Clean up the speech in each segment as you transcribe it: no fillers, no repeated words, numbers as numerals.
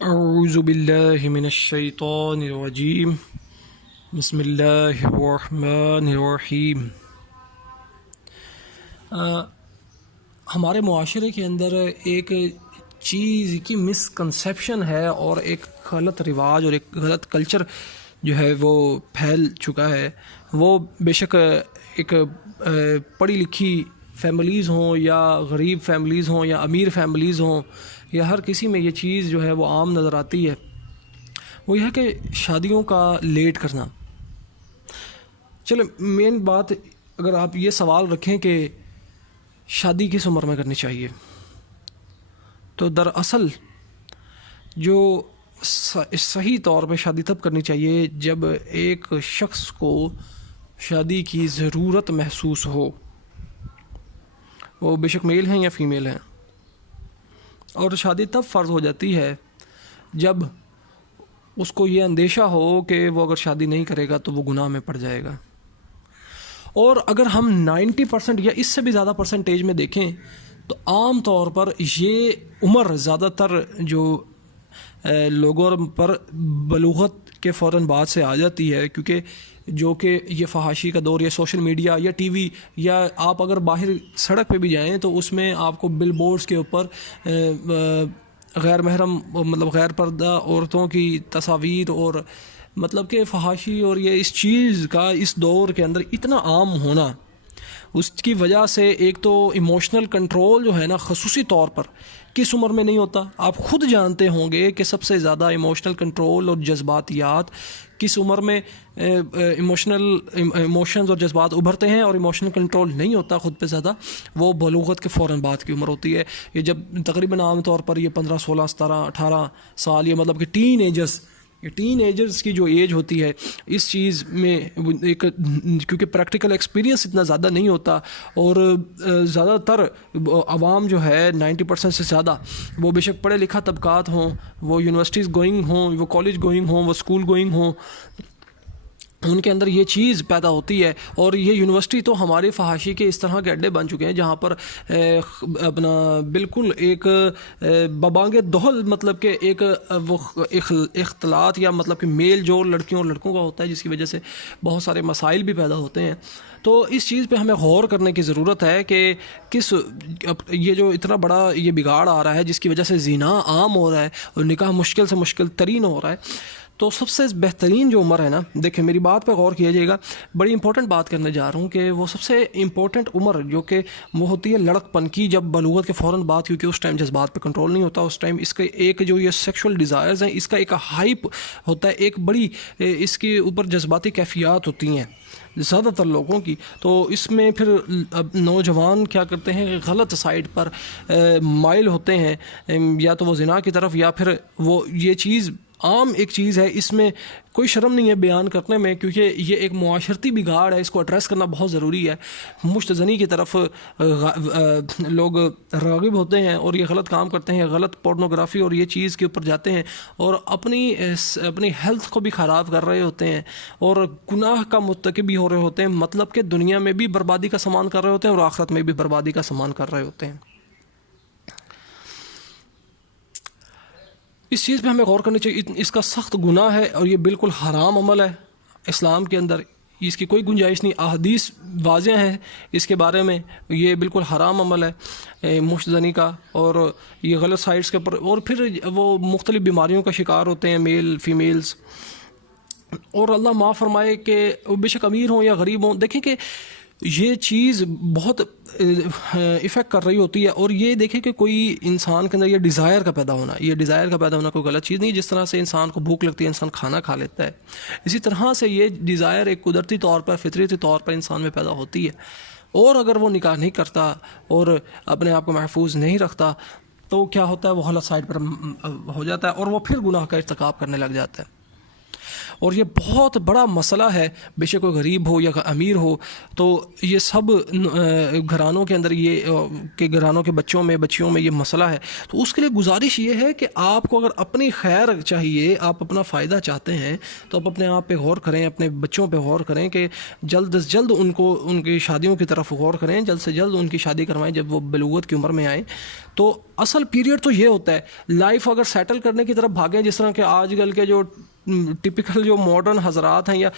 اعوذ باللہ من الشیطان الرجیم بسم اللہ الرحمن الرحیم۔ ہمارے معاشرے کے اندر ایک چیز کی مسکنسیپشن ہے اور ایک غلط رواج اور ایک غلط کلچر جو ہے وہ پھیل چکا ہے۔ وہ بے شک ایک پڑھی لکھی فیملیز ہوں یا غریب فیملیز ہوں یا امیر فیملیز ہوں یا ہر کسی میں یہ چیز جو ہے وہ عام نظر آتی ہے، وہ یہ ہے کہ شادیوں کا لیٹ کرنا۔ چلے مین بات، اگر آپ یہ سوال رکھیں کہ شادی کس عمر میں کرنی چاہیے، تو دراصل جو صحیح طور پہ شادی تب کرنی چاہیے جب ایک شخص کو شادی کی ضرورت محسوس ہو، وہ بے شک میل ہیں یا فیمیل ہیں۔ اور شادی تب فرض ہو جاتی ہے جب اس کو یہ اندیشہ ہو کہ وہ اگر شادی نہیں کرے گا تو وہ گناہ میں پڑ جائے گا۔ اور اگر ہم 90% یا اس سے بھی زیادہ پرسنٹیج میں دیکھیں تو عام طور پر یہ عمر زیادہ تر جو لوگوں پر بلوغت کے فوراً بعد سے آ جاتی ہے، کیونکہ جو کہ یہ فحاشی کا دور یا سوشل میڈیا یا ٹی وی، یا آپ اگر باہر سڑک پہ بھی جائیں تو اس میں آپ کو بل بورڈز کے اوپر غیر محرم مطلب غیر پردہ عورتوں کی تصاویر اور مطلب کہ فحاشی، اور یہ اس چیز کا اس دور کے اندر اتنا عام ہونا، اس کی وجہ سے ایک تو ایموشنل کنٹرول جو ہے نا خصوصی طور پر کس عمر میں نہیں ہوتا۔ آپ خود جانتے ہوں گے کہ سب سے زیادہ ایموشنل کنٹرول اور جذباتیات کس عمر میں ایموشنز اور جذبات ابھرتے ہیں، اور ایموشنل کنٹرول نہیں ہوتا خود پہ زیادہ، وہ بلوغت کے فوراً بعد کی عمر ہوتی ہے۔ یہ جب تقریباً عام طور پر یہ 15 16 17 18 سال، یہ مطلب کہ ٹین ایجرز کی جو ایج ہوتی ہے، اس چیز میں ایک کیونکہ پریکٹیکل ایکسپیرینس اتنا زیادہ نہیں ہوتا، اور زیادہ تر عوام جو ہے 90% سے زیادہ وہ بے شک پڑھے لکھا طبقات ہوں، وہ یونیورسٹیز گوئنگ ہوں، وہ کالج گوئنگ ہوں، وہ اسکول گوئنگ ہوں، ان کے اندر یہ چیز پیدا ہوتی ہے۔ اور یہ یونیورسٹی تو ہماری فحاشی کے اس طرح کے اڈے بن چکے ہیں جہاں پر اپنا بالکل ایک ببانگ دہل مطلب کہ ایک وہ اختلاط یا مطلب کہ میل جول لڑکیوں اور لڑکوں کا ہوتا ہے، جس کی وجہ سے بہت سارے مسائل بھی پیدا ہوتے ہیں۔ تو اس چیز پہ ہمیں غور کرنے کی ضرورت ہے کہ یہ جو اتنا بڑا یہ بگاڑ آ رہا ہے جس کی وجہ سے زنا عام ہو رہا ہے اور نکاح مشکل سے مشکل ترین ہو رہا ہے، تو سب سے بہترین جو عمر ہے نا، دیکھیں میری بات پہ غور کیا جائے گا، بڑی امپورٹنٹ بات کرنے جا رہا ہوں کہ وہ سب سے امپورٹنٹ عمر جو کہ وہ ہوتی ہے لڑک پن کی، جب بلوغت کے فوراً بعد، کیونکہ اس ٹائم جذبات پہ کنٹرول نہیں ہوتا، اس ٹائم اس کے ایک جو یہ سیکشول ڈیزائرز ہیں، اس کا ایک ہائپ ہوتا ہے، ایک بڑی اس کے اوپر جذباتی کیفیات ہوتی ہیں زیادہ تر لوگوں کی۔ تو اس میں پھر نوجوان کیا کرتے ہیں، غلط سائڈ پر مائل ہوتے ہیں، یا تو وہ زنا کی طرف، یا پھر وہ یہ چیز عام ایک چیز ہے، اس میں کوئی شرم نہیں ہے بیان کرنے میں، کیونکہ یہ ایک معاشرتی بگاڑ ہے، اس کو ایڈریس کرنا بہت ضروری ہے۔ مشت زنی کی طرف لوگ راغب ہوتے ہیں اور یہ غلط کام کرتے ہیں، غلط پورنوگرافی اور یہ چیز کے اوپر جاتے ہیں، اور اپنی ہیلتھ کو بھی خراب کر رہے ہوتے ہیں، اور گناہ کا مرتکب بھی ہو رہے ہوتے ہیں، مطلب کہ دنیا میں بھی بربادی کا سامان کر رہے ہوتے ہیں اور آخرت میں بھی بربادی کا سامان کر رہے ہوتے ہیں۔ اس چیز پہ ہمیں غور کرنی چاہیے، اس کا سخت گناہ ہے اور یہ بالکل حرام عمل ہے اسلام کے اندر، اس کی کوئی گنجائش نہیں، احادیث واضح ہیں اس کے بارے میں، یہ بالکل حرام عمل ہے مشت زنی کا، اور یہ غلط سائٹس کے اوپر، اور پھر وہ مختلف بیماریوں کا شکار ہوتے ہیں میل فیمیلز، اور اللہ معاف فرمائے کہ وہ بے شک امیر ہوں یا غریب ہوں، دیکھیں کہ یہ چیز بہت افیکٹ کر رہی ہوتی ہے۔ اور یہ دیکھیں کہ کوئی انسان کے اندر یہ ڈیزائر کا پیدا ہونا کوئی غلط چیز نہیں، جس طرح سے انسان کو بھوک لگتی ہے انسان کھانا کھا لیتا ہے، اسی طرح سے یہ ڈیزائر ایک قدرتی طور پر فطرتی طور پر انسان میں پیدا ہوتی ہے، اور اگر وہ نکاح نہیں کرتا اور اپنے آپ کو محفوظ نہیں رکھتا تو کیا ہوتا ہے، وہ غلط سائڈ پر ہو جاتا ہے اور وہ پھر گناہ کا ارتکاب کرنے لگ جاتا ہے۔ اور یہ بہت بڑا مسئلہ ہے، بے شک کوئی غریب ہو یا امیر ہو، تو یہ سب گھرانوں کے اندر گھرانوں کے بچیوں میں یہ مسئلہ ہے۔ تو اس کے لیے گزارش یہ ہے کہ آپ کو اگر اپنی خیر چاہیے، آپ اپنا فائدہ چاہتے ہیں، تو آپ اپنے آپ پہ غور کریں، اپنے بچوں پہ غور کریں کہ جلد از جلد ان کی شادیوں کی طرف غور کریں، جلد سے جلد ان کی شادی کروائیں جب وہ بلوغت کی عمر میں آئیں۔ تو اصل پیریڈ تو یہ ہوتا ہے، لائف اگر سیٹل کرنے کی طرف بھاگیں، جس طرح کہ آج کل کے جو ٹپیکل جو ماڈرن حضرات ہیں، یا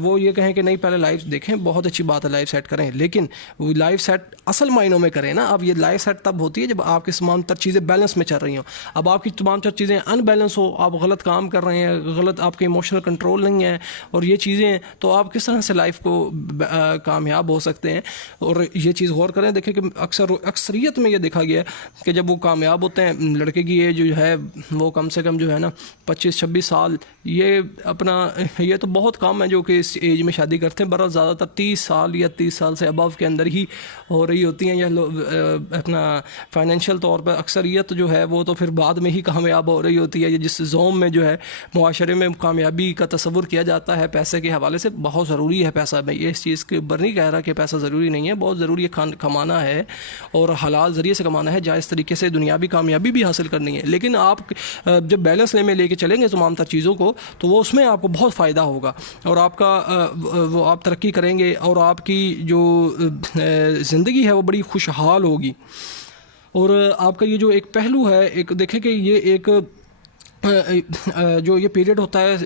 وہ یہ کہیں کہ نہیں پہلے لائف دیکھیں، بہت اچھی بات ہے لائف سیٹ کریں، لیکن وہ لائف سیٹ اصل معنوں میں کریں نا۔ اب یہ لائف سیٹ تب ہوتی ہے جب آپ کی تمام تر چیزیں بیلنس میں چل رہی ہوں۔ اب آپ کی تمام تر چیزیں ان بیلنس ہو، آپ غلط کام کر رہے ہیں، غلط آپ کے ایموشنل کنٹرول نہیں ہے اور یہ چیزیں ہیں، تو آپ کس طرح سے لائف کو کامیاب ہو سکتے ہیں؟ اور یہ چیز غور کریں، دیکھیں کہ اکثریت میں یہ دیکھا گیا ہے کہ جب وہ کامیاب ہوتے ہیں، لڑکے کی ایج جو ہے وہ کم سے کم جو ہے نا 25-26 سال، یہ تو بہت کم ہے جو کہ اس ایج میں شادی کرتے ہیں، برحال زیادہ تر 30 سال یا 30 سال سے ابو کے اندر ہی ہو رہی ہوتی ہیں، یا اپنا فائنینشیل طور پر اکثریت جو ہے وہ تو پھر بعد میں ہی کامیاب ہو رہی ہوتی ہے۔ یہ جس زوم میں جو ہے معاشرے میں کامیابی کا تصور کیا جاتا ہے پیسے کے حوالے سے، بہت ضروری ہے پیسہ، میں یہ اس چیز کے اوپر نہیں کہہ رہا کہ پیسہ ضروری نہیں ہے، بہت ضروری ہے، کمانا ہے اور حلال ذریعے سے کمانا ہے، جائز طریقے سے دنیاوی کامیابی بھی حاصل کرنی ہے، لیکن آپ جب بیلنس میں لے کے چلیں گے تمام تر چیزوں کو، تو وہ اس میں آپ کو بہت فائدہ ہوگا، اور آپ ترقی کریں گے، اور آپ کی جو زندگی ہے وہ بڑی خوشحال ہوگی۔ اور آپ کا یہ جو ایک پہلو ہے، ایک دیکھیں کہ یہ ایک جو یہ پیریڈ ہوتا ہے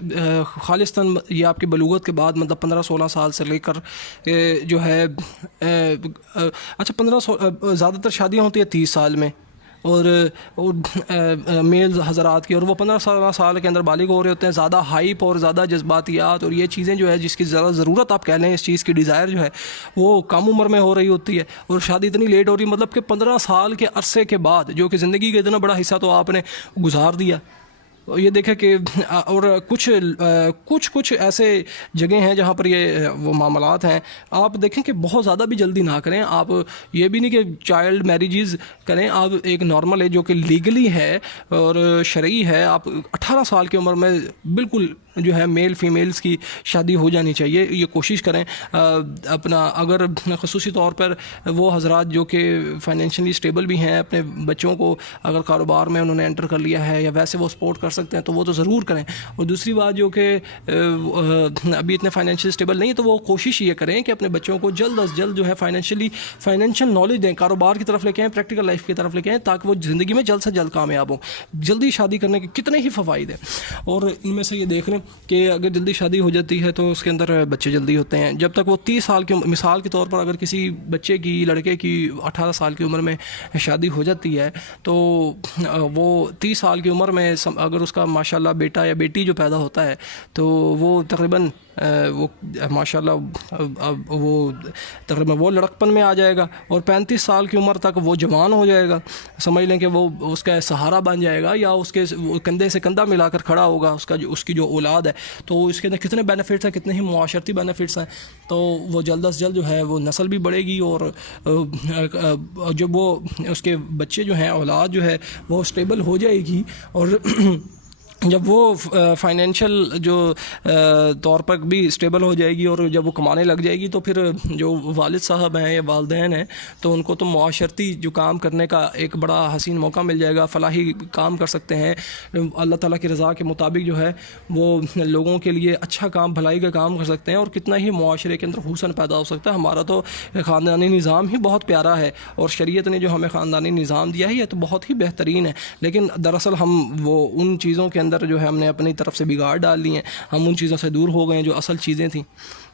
خالصتاً یہ آپ کی بلوغت کے بعد، مطلب 15-16 سال سے لے کر جو ہے زیادہ تر شادیاں ہوتی ہیں 30 سال میں، اور میل حضرات کی، اور وہ 15-16 سال کے اندر بالغ ہو رہے ہوتے ہیں، زیادہ ہائپ اور زیادہ جذباتیات اور یہ چیزیں جو ہے جس کی زیادہ ضرورت آپ کہہ لیں، اس چیز کی ڈیزائر جو ہے وہ کم عمر میں ہو رہی ہوتی ہے، اور شادی اتنی لیٹ ہو رہی ہے، مطلب کہ 15 سال کے عرصے کے بعد، جو کہ زندگی کا اتنا بڑا حصہ تو آپ نے گزار دیا۔ یہ دیکھیں کہ اور کچھ ایسے جگہیں ہیں جہاں پر یہ وہ معاملات ہیں، آپ دیکھیں کہ بہت زیادہ بھی جلدی نہ کریں، آپ یہ بھی نہیں کہ چائلڈ میریجز کریں، آپ ایک نارمل ہے جو کہ لیگلی ہے اور شرعی ہے، آپ 18 سال کی عمر میں بالکل جو ہے میل فیمیلز کی شادی ہو جانی چاہیے، یہ کوشش کریں اپنا، اگر خصوصی طور پر وہ حضرات جو کہ فائنینشلی اسٹیبل بھی ہیں، اپنے بچوں کو اگر کاروبار میں انہوں نے انٹر کر لیا ہے یا ویسے وہ سپورٹ کر سکتے ہیں تو وہ تو ضرور کریں۔ اور دوسری بات جو کہ ابھی اتنے فائنینشلی اسٹیبل نہیں، تو وہ کوشش یہ کریں کہ اپنے بچوں کو جلد از جلد جو ہے فائنینشیل نالج دیں، کاروبار کی طرف لے کے آئیں، پریکٹیکل لائف کی طرف لے کے آئیں، تاکہ وہ زندگی میں جلد سے جلد کامیاب ہوں۔ جلدی شادی کرنے کے کتنے ہی فوائد ہیں، اور ان میں سے یہ دیکھ لیں کہ اگر جلدی شادی ہو جاتی ہے تو اس کے اندر بچے جلدی ہوتے ہیں۔ جب تک وہ 30 سال کی، مثال کے طور پر اگر کسی بچے کی، لڑکے کی 18 سال کی عمر میں شادی ہو جاتی ہے، تو وہ 30 سال کی عمر میں اگر اس کا ماشاءاللہ بیٹا یا بیٹی جو پیدا ہوتا ہے، تو وہ تقریباً وہ ماشاءاللہ وہ تقریباً وہ لڑکپن میں آ جائے گا، اور 35 سال کی عمر تک وہ جوان ہو جائے گا، سمجھ لیں کہ وہ اس کا سہارا بن جائے گا، یا اس کے کندھے سے کندھا ملا کر کھڑا ہوگا اس کی جو اولاد ہے۔ تو اس کے اندر کتنے بینیفٹس ہیں، کتنے ہی معاشرتی بینیفٹس ہیں، تو وہ جلد از جلد جو ہے وہ نسل بھی بڑھے گی، اور جب وہ اس کے بچے جو ہیں، اولاد جو ہے وہ اسٹیبل ہو جائے گی، اور جب وہ فائنینشیل جو طور پر بھی اسٹیبل ہو جائے گی، اور جب وہ کمانے لگ جائے گی، تو پھر جو والد صاحب ہیں یا والدین ہیں، تو ان کو تو معاشرتی جو کام کرنے کا ایک بڑا حسین موقع مل جائے گا، فلاحی کام کر سکتے ہیں، اللہ تعالیٰ کی رضا کے مطابق جو ہے وہ لوگوں کے لیے اچھا کام، بھلائی کا کام کر سکتے ہیں، اور کتنا ہی معاشرے کے اندر حسن پیدا ہو سکتا ہے۔ ہمارا تو خاندانی نظام ہی بہت پیارا ہے، اور شریعت نے جو ہمیں خاندانی نظام دیا ہے یہ تو بہت ہی بہترین ہے، لیکن دراصل ہم وہ ان چیزوں کے اندر جو ہے ہم نے اپنی طرف سے بگاڑ ڈال لی ہیں، ہم ان چیزوں سے دور ہو گئے ہیں جو اصل چیزیں تھیں۔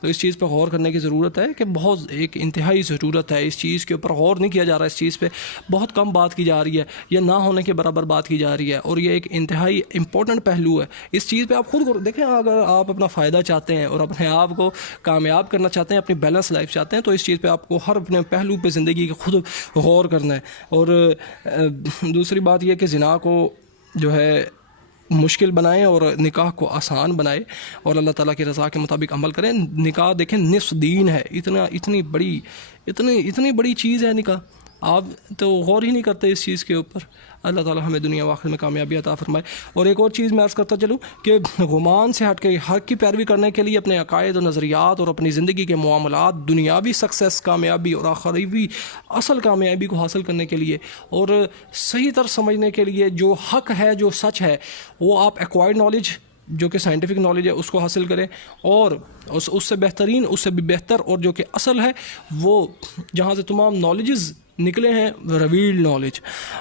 تو اس چیز پہ غور کرنے کی ضرورت ہے، کہ بہت ایک انتہائی ضرورت ہے، اس چیز کے اوپر غور نہیں کیا جا رہا، اس چیز پہ بہت کم بات کی جا رہی ہے، یا نہ ہونے کے برابر بات کی جا رہی ہے، اور یہ ایک انتہائی امپورٹنٹ پہلو ہے۔ اس چیز پہ آپ خود دیکھیں، اگر آپ اپنا فائدہ چاہتے ہیں اور اپنے آپ کو کامیاب کرنا چاہتے ہیں، اپنی بیلنس لائف چاہتے ہیں، تو اس چیز پہ آپ کو ہر اپنے پہلو پہ زندگی کے خود غور کرنا ہے۔ اور دوسری بات یہ کہ زنا کو جو ہے مشکل بنائیں اور نکاح کو آسان بنائے، اور اللہ تعالیٰ کی رضا کے مطابق عمل کریں۔ نکاح دیکھیں نصف دین ہے، اتنی بڑی چیز ہے نکاح، آپ تو غور ہی نہیں کرتے اس چیز کے اوپر۔ اللہ تعالی ہمیں دنیا و آخرت میں کامیابی عطا فرمائے. اور ایک اور چیز میں عرض کرتا چلوں کہ گمان سے ہٹ کے حق کی پیروی کرنے کے لیے اپنے عقائد و نظریات اور اپنی زندگی کے معاملات، دنیاوی سکسیس کامیابی اور آخروی اصل کامیابی کو حاصل کرنے کے لیے اور صحیح طرح سمجھنے کے لیے جو حق ہے، جو سچ ہے، وہ آپ ایکوائرڈ نالج جو کہ سائنٹیفک نالج ہے اس کو حاصل کریں، اور اس سے بہترین، اس سے بھی بہتر اور جو کہ اصل ہے، وہ جہاں سے تمام نالجز نکلے ہیں، ریویلڈ نالج،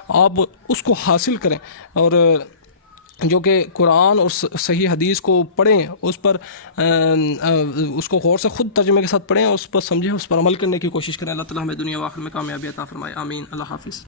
آپ اس کو حاصل کریں، اور جو کہ قرآن اور صحیح حدیث کو پڑھیں، اس پر اس کو غور سے خود ترجمے کے ساتھ پڑھیں، اس پر سمجھیں، اس پر عمل کرنے کی کوشش کریں. اللہ تعالیٰ ہمیں دنیا و آخرت میں کامیابی عطا فرمائے. آمین. اللہ حافظ.